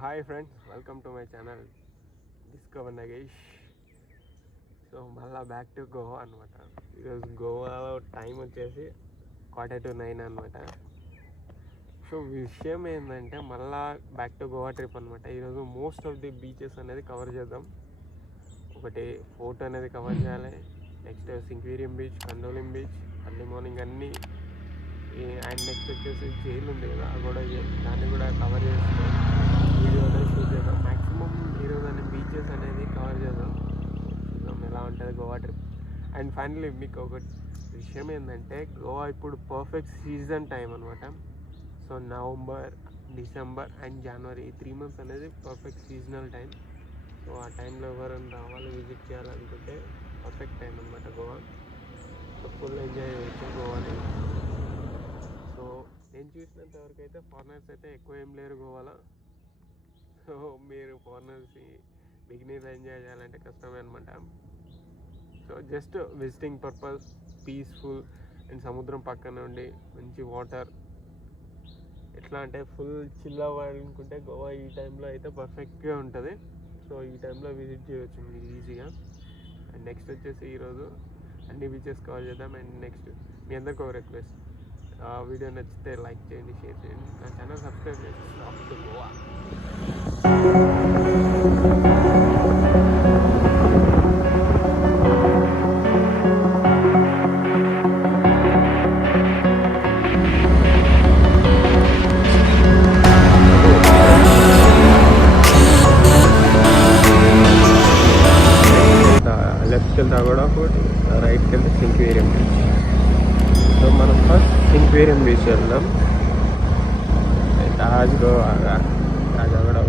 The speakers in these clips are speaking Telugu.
Hi friends, welcome to my channel discover Nagesh. So మళ్ళీ బ్యాక్ టు గోవా అనమాట. ఈరోజు గోవాలో టైం వచ్చేసి 8:45 అనమాట. సో విషయం ఏంటంటే మళ్ళీ బ్యాక్ టు గోవా ట్రిప్ అనమాట. ఈరోజు మోస్ట్ ఆఫ్ ది బీచెస్ అనేది కవర్ చేద్దాం. ఒకటి ఫోర్ట్ అనేది కవర్ చేయాలి, next Sinquerim beach, Candolim beach, early morning అన్నీ, అండ్ నెక్స్ట్ వచ్చేసి జైలు ఉంది కదా, అది కూడా దాన్ని కూడా కవర్ చేస్తే వీడియో అనేది షూట్ చేద్దాం. మ్యాక్సిమం ఈరోజు అనే బీచెస్ అనేది కవర్ చేద్దాం, చూద్దాం ఎలా ఉంటుంది గోవా ట్రిప్. అండ్ ఫైనలీ మీకు ఒక విషయం ఏంటంటే, గోవా ఇప్పుడు పర్ఫెక్ట్ సీజన్ టైం అనమాట. సో నవంబర్, డిసెంబర్ అండ్ జనవరి, ఈ 3 months అనేది పర్ఫెక్ట్ సీజనల్ టైం. సో ఆ టైంలో ఎవరైనా రావాలి, విజిట్ చేయాలనుకుంటే పర్ఫెక్ట్ టైం అనమాట గోవా. సో ఫుల్ ఎంజాయ్ చేయొచ్చు గోవాని. సో నేను చూసినంత వరకు అయితే ఫారినర్స్ అయితే ఎక్కువ ఏం లేరు గోవాలో. సో మీరు ఫారినర్స్ బిగినర్స్ ఎంజాయ్ చేయాలంటే కష్టమే అనమాట. So just visiting purpose, peaceful and సముద్రం పక్కన ఉండి మంచి వాటర్, ఎట్లా అంటే ఫుల్ చిల్ అవ్వాలనుకుంటే గోవా ఈ టైంలో అయితే పర్ఫెక్ట్గా ఉంటుంది. సో ఈ టైంలో విజిట్ చేయవచ్చు మీరు ఈజీగా. అండ్ నెక్స్ట్ వచ్చేసి ఈరోజు అన్ని బీచెస్ కవర్ చేద్దాం. అండ్ నెక్స్ట్ మీ అందరికీ ఒక రిక్వెస్ట్, వీడియో నచ్చితే లైక్ చేయండి, షేర్ చేయండి, నా ఛానల్ సబ్స్క్రైబ్ చేయండి. Stop to Goa. లెఫ్ట్కి వెళ్తా కూడా ఒకటి, రైట్కి వెళ్తే సింక్వేరియం బీచ్. సో మనం ఫస్ట్ సింక్వేరియం బీచ్ వెళ్దాం. తాజ్ గోవా, తాజా కూడా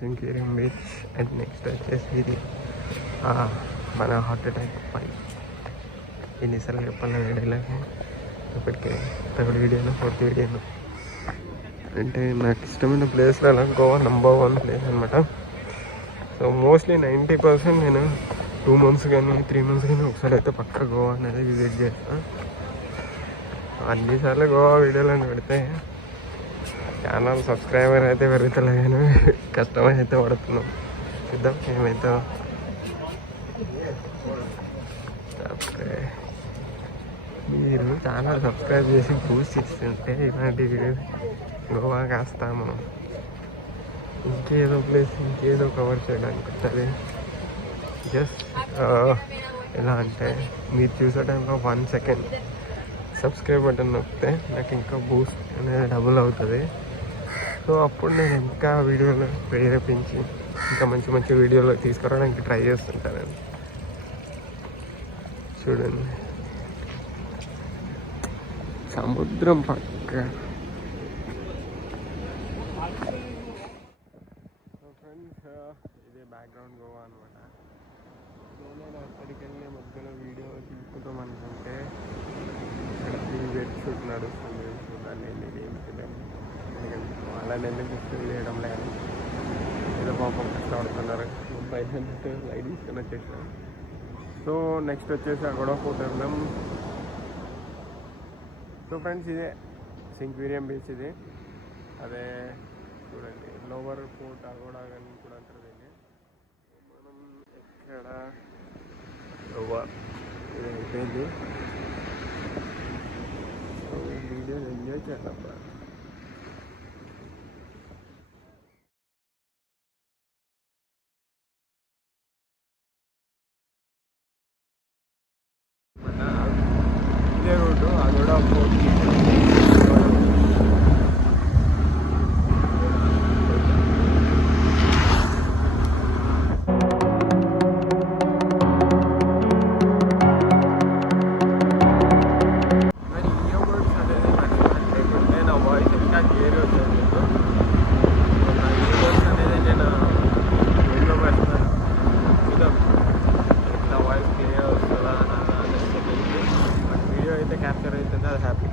సింక్వేరియం బీచ్. అండ్ నెక్స్ట్ వచ్చేసి ఇది మన హార్ట్ అటాక్ పాయింట్. ఎన్నిసార్లు చెప్పాలి వీడియోలోకి, ఇప్పటికే 3rd వీడియోను 4th వీడియోను. అంటే నాకు ఇష్టమైన ప్లేస్లలో గోవా నెంబర్ 1 ప్లేస్ అనమాట. సో మోస్ట్లీ 90% నేను 2 months కానీ 3 months కానీ ఒకసారి అయితే పక్క గోవా అనేది విజిట్ చేస్తాను. అన్నిసార్లు గోవా వీడియోలను పెడితే ఛానల్ సబ్స్క్రైబర్ అయితే పెరుగుతలే, కానీ కష్టమైతే పడుతున్నాం. చూద్దాం ఏమైతే. మీరు ఛానల్ సబ్స్క్రైబ్ చేసి బూస్ట్ ఇస్తుంటే ఇలాంటి గోవా కాస్తాము ఇంకేదో ప్లేస్ ఇంకేదో కవర్ చేయడానికి ఉంటుంది. జస్ట్ ఎలా అంటే, మీరు చూసే టైంలో 1 second సబ్స్క్రైబ్ బటన్ నొక్కితే నాకు ఇంకా బూస్ట్ అనేది డబుల్ అవుతుంది. సో అప్పుడు నేను ఇంకా వీడియోలు ప్రేరేపించి ఇంకా మంచి మంచి వీడియోలు తీసుకురావడానికి ట్రై చేస్తుంటాను. చూడండి సముద్రం పక్క. సో ఫ్రెండ్స్, ఇదే బ్యాక్గ్రౌండ్ గోవా అనమాట. సో నేను అక్కడికి వెళ్ళి మధ్యలో వీడియో తీసుకుంటాం అనుకుంటే వెబ్ షూట్ నడుస్తుంది. సో దాన్ని ఏం చేయలేము, వాళ్ళని ఎందుకు డిస్టర్బ్ చేయడం లేదు. ఏదో పాపం కష్టపడుతున్నారు. 500 లైట్ తీసుకొని వచ్చేసాను. సో నెక్స్ట్ వచ్చేసి అగోడా ఫోర్ట్ వెళ్దాం. సో ఫ్రెండ్స్, ఇదే సింక్వేరియం బీచ్. ఇది అదే చూడండి, లోవర్ ఫోర్ట్ అగోడా అని కూడా అంటారు దీన్ని. మనం ఎక్కడ గోవా ఇది అయిపోయింది. సో వీడియో ఎంజాయ్ చేద్దాం. ఇదే రోడ్డు అగోడా ఫోర్ట్. అయితే క్యాప్చర్ అవుతుంది, అది హ్యాపీ.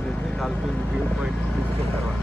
వచ్చేసి డాల్ఫిన్ వ్యూ పాయింట్ తీసుకున్న తర్వాత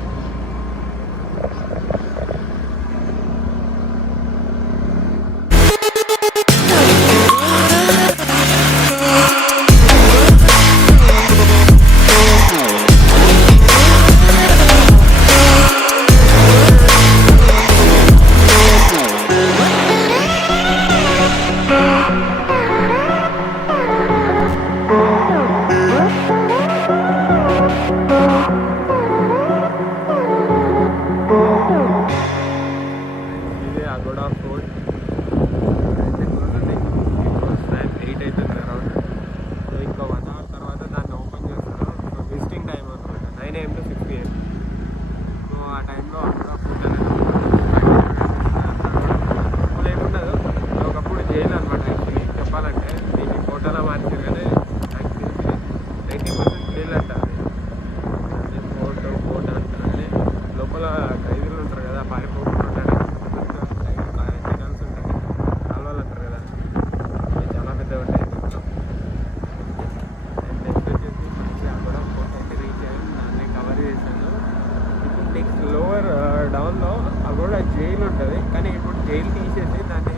డౌన్లో అగోడా జైలు ఉంటుంది, కానీ ఇప్పుడు జైలు తీసేసి దాన్ని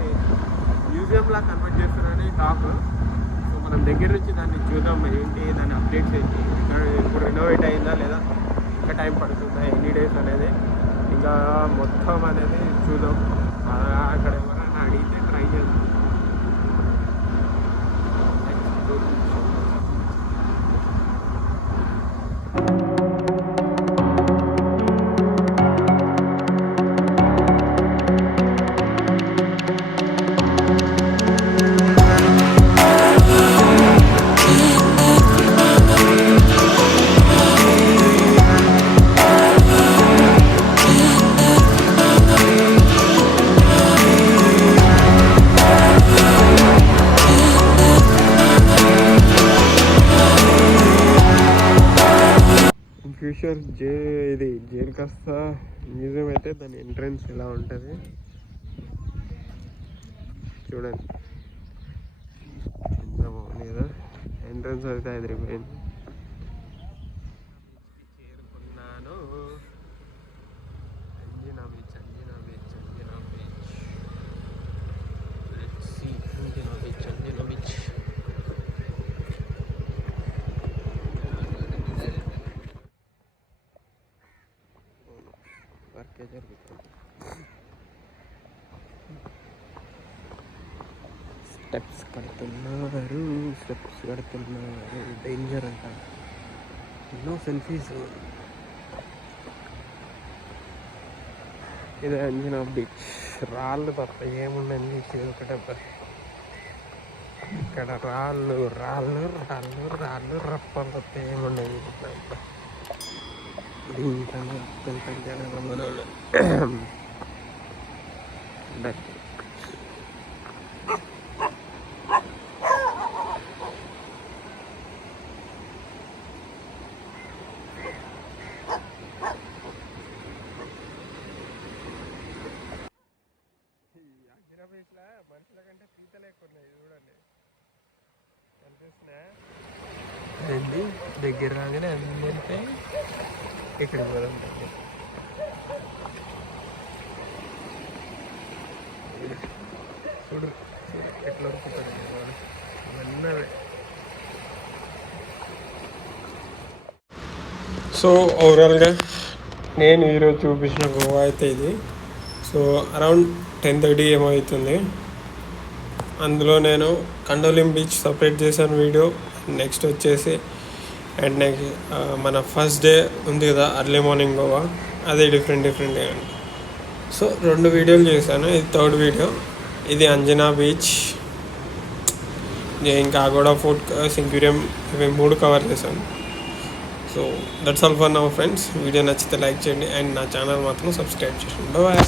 మ్యూజియంలా కన్వర్ట్ చేస్తున్నారని టాక్. సో మనం దగ్గర నుంచి దాన్ని చూద్దాం, ఏంటి దాని అప్డేట్స్ ఏంటి, ఇప్పుడు రెనోవేట్ అయిందా లేదా, ఇంకా టైం పడుతుందా, ఎన్ని డేస్ అనేది ఇంకా మొత్తం అనేది చూద్దాం. అక్కడ ఎవరైనా అడిగితే ట్రై చేద్దాం. ఫ్యూచర్ ఇది జైలు కాస్త మ్యూజియం అయితే దాని ఎంట్రన్స్ ఇలా ఉంటుంది చూడండి, ఎంత బాగుంది కదా. ఎంట్రన్స్ అయితే ఎదిరిపోయింది. చేరుకున్నాను అంజనా బీచ్. అంజనా బీచ్ వర్కే జరుగుతుంది. స్టెప్స్ కడుతున్నారు, డేంజర్ అంట. ఎన్నో సెల్ఫీస్. ఇది అంజనా బీచ్. రాళ్ళు తప్ప ఏముండండి, ఒకటే ఇక్కడ రాళ్ళు రాళ్ళు రాళ్ళు రాళ్ళు రప్పలు తప్ప ఏముండదు. దీంట్లో కొంచెం జనం మనోళ్ళు మనుషుల కంటే పీతలు ఎక్కువ ఉన్నాయి చూడండి, కనిపిస్తున్నా. అదండి దగ్గర రాగానే అందరికీ ఇక్కడికి పోదాం. చూడు ఎట్లా ఉరుకుతుంది అవన్నీ. సో ఓవరాల్గా నేను ఈరోజు చూపించిన గోవా అయితే ఇది. సో అరౌండ్ 10:30 ఏమో అవుతుంది. అందులో నేను కండోలిం బీచ్ సపరేట్ చేశాను వీడియో. నెక్స్ట్ వచ్చేసి మన ఫస్ట్ డే ఉంది కదా అర్లీ మార్నింగ్ గోవా, అదే డిఫరెంట్ డే అండి. సో 2 వీడియోలు చేశాను, ఇది 3rd వీడియో. ఇది అంజనా బీచ్, ఇంకా అగోడా ఫోర్ట్, సింక్యూరియం, ఇవి 3 కవర్ చేశాను. So that's all for now friends. Video నచ్చితే లైక్ చేయండి అండ్ నా ఛానల్ మాత్రం సబ్స్క్రైబ్ చేయండి. బాయ్.